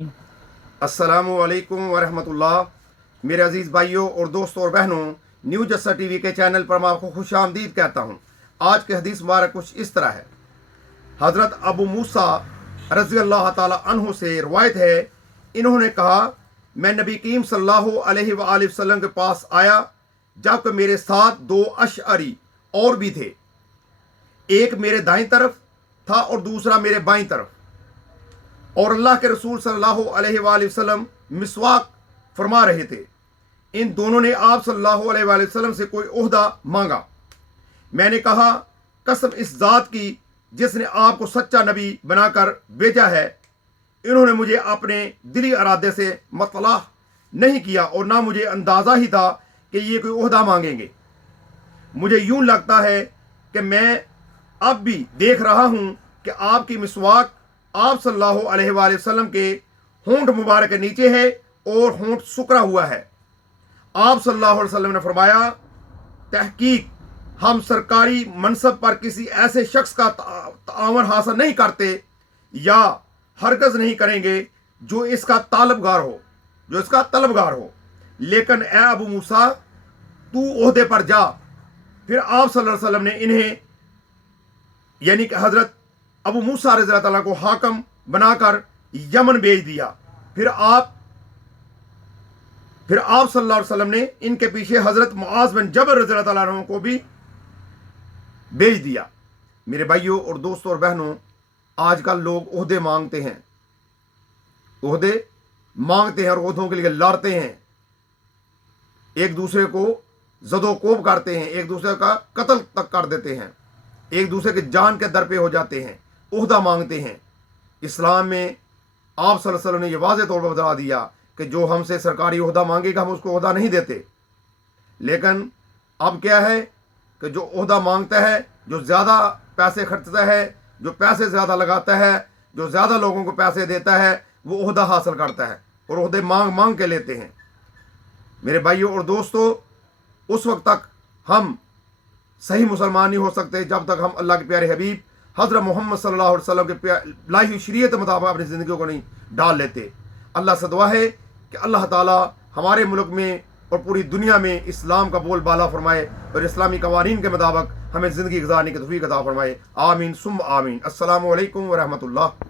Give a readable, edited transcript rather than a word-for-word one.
अस्सलामु अलैकुम वरहमतुल्लाह। मेरे अजीज़ भाइयों और दोस्तों और बहनों, न्यू जस्सा टीवी के चैनल पर मैं आपको खुश आमदीद कहता हूँ। आज की हदीस मुबारक कुछ इस तरह है। हज़रत अबू मूसा रज़ी अल्लाह ताला अन्हु से रवायत है, इन्होंने कहा, मैं नबी करीम सल्लल्लाहु अलैहि वसल्लम के पास आया जबकि मेरे साथ दो अशअरी और भी थे। एक मेरे दाईं तरफ था और दूसरा मेरे बाईं तरफ, और अल्लाह के रसूल सल्लल्लाहु अलैहि वसल्लम मिसवाक फरमा रहे थे। इन दोनों ने आप सल्लल्लाहु अलैहि वसल्लम से कोई ओहदा मांगा। मैंने कहा, कसम इस ज़ात की जिसने आपको सच्चा नबी बनाकर भेजा है, इन्होंने मुझे अपने दिली इरादे से मतला नहीं किया और ना मुझे अंदाज़ा ही था कि ये कोई ओहदा मांगेंगे। मुझे यूं लगता है कि मैं अब भी देख रहा हूं कि आपकी मिसवाक आप सल्लल्लाहु अलैहि वसल्लम के होंठ मुबारक के नीचे है और होंठ सुकरा हुआ है। आप सल्लल्लाहु अलैहि वसल्लम ने फरमाया, तहकीक हम सरकारी मनसब पर किसी ऐसे शख्स का तावन हासिल नहीं करते या हरगज नहीं करेंगे जो इसका तलबगार हो, लेकिन ए अबू मूसा, तू ओहदे पर जा। फिर आप सल्लल्लाहु अलैहि वसल्लम ने इन्हें यानी कि हजरत अबू मूसा रज़ी अल्लाह ताला को हाकम बनाकर यमन भेज दिया। फिर आप सल्लल्लाहु अलैहि वसल्लम ने इनके पीछे हजरत मुआज़ बिन जबल रज़ी अल्लाह ताला अन्हु को भी भेज दिया। मेरे भाइयों और दोस्तों और बहनों, आजकल लोग ओहदे मांगते हैं और ओहदों के लिए लड़ते हैं, एक दूसरे को जदोकोब करते हैं, एक दूसरे का कत्ल तक कर देते हैं, एक दूसरे के जान के दर पे हो जाते हैं, ओहदा मांगते हैं। इस्लाम में आप सल्लल्लाहु अलैहि वसल्लम ने यह वाज़ेह तौर पर बता दिया कि जो हमसे सरकारी ओहदा मांगेगा हम उसको ओहदा नहीं देते। लेकिन अब क्या है कि जो ओहदा मांगता है, जो ज़्यादा पैसे खर्चता है, जो पैसे ज़्यादा लगाता है, जो ज़्यादा लोगों को पैसे देता है, वो ओहदा हासिल करता है और ओहदे मांग के लेते हैं। मेरे भाइयों और दोस्तों, उस वक्त तक हम सही मुसलमान नहीं हो सकते जब तक हम अल्लाह के प्यारे हबीब हज़रत मोहम्मद सल्लल्लाहु अलैहि वसल्लम के लाई हुई शरीयत मुताबिक अपनी ज़िंदगी को नहीं डाल लेते। अल्लाह से दुआ है कि अल्लाह ताला हमारे मुल्क में और पूरी दुनिया में इस्लाम का बोलबाला फरमाए और इस्लामी कवानीन के मुताबिक हमें ज़िंदगी गुजारने की तौफीक अता फरमाए। आमीन सुम आमीन। अस्सलामु अलैकुम व रहमतुल्लाह।